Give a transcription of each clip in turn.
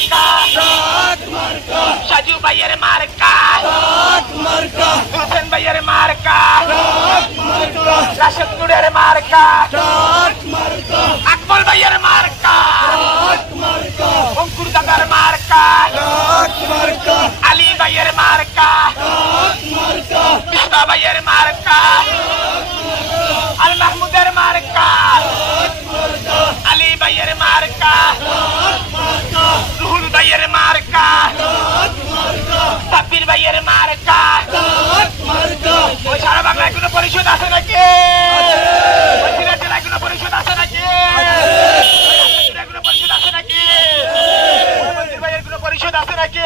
মার্কা সাজু ভাইয়ের মার্কা হোসেন ভাইয়ের মার্কা রাশেদ নুরের মার্কা আকবর ভাইয়ের মার্কা অঙ্কুর দাদার মার্কা আলী ভাইয়ের মার্কা বিষ্ণা ভাইয়ের মার্কা আল মাহমুদের মার্কা আলী ভাইয়ের মার্কা রুহুল ভাইয়ের মার্কা সাব্বির ভাইয়ের মার্কা ওই সারা বাংলায় কোনো পরিষদ আছে নাকি? ওই সিলেট জেলায় কোনো পরিষদ আছে নাকি? কোনো পরিষদ আছে নাকি? ওই মন্দির ভাইয়ের কোনো পরিষদ আছে নাকি?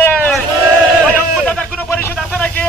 ওই অঙ্কুদাদার কোনো পরিষদ আছে নাকি?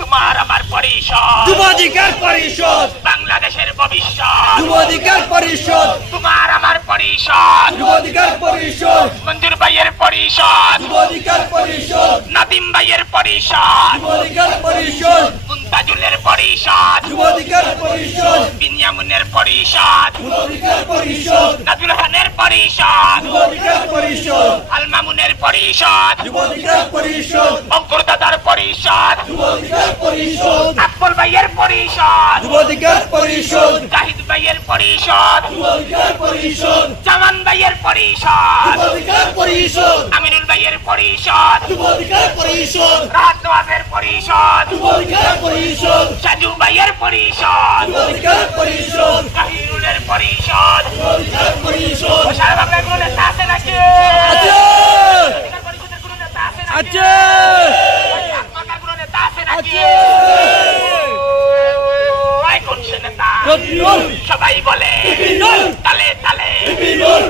তোমার আমার পরিষদ, যুবাধিকার পরিষদ, বাংলাদেশের ভবিষ্যৎ, যুবাধিকার পরিষদ, তোমার আমার পরিষদ, যুবাধিকার পরিষদ, মঞ্জুর ভাইয়ের পরিষদ, যুবাধিকার পরিষদ, নাদিম ভাইয়ের পরিষদ, যুবাধিকার পরিষদ, মুনতাজুলের পরিষদ, যুবাধিকার পরিষদ, বিনিয়ামিনের পরিষদ, যুবাধিকার পরিষদ, নাজুল হাসানের পরিষদ, যুবাধিকার পরিষদ, আল মামুনের পরিষদ, যুবাধিকার পরিষদ, অঙ্কুর দাদার পরিষদ, যুবাধিকার পরিষদ, আকবর ভাইয়ের পরিষদ, যুবাধিকার পরিষদ, জাহিদ ভাইয়ের পরিষদ, যুবাধিকার পরিষদ, জামান ভাইয়ের পরিষদ, যুবাধিকার পরিষদ, আমিনুল ভাইয়ের পরিষদ, যুবাধিকার পরিষদ, রাহাত নওয়াজের পরিষদ, যুবাধিকার পরিষদ, সাজু ভাইয়ের পরিষদ, যুবাধিকার পরিষদ, কাহিনুলের পরিষদ, যুবাধিকার পরিষদ, সারা বাংলায় কোনো নেতা আছে নাকি? আছে অধিকার পরিষদের কোনো নেতা আছে নাকি? আছে আপনার কোনো নেতা আছে নাকি? আছে ওই কোন সে নেতা? রত্নল সবাই বলে বিপিনুল তালে তালে বিপিনুল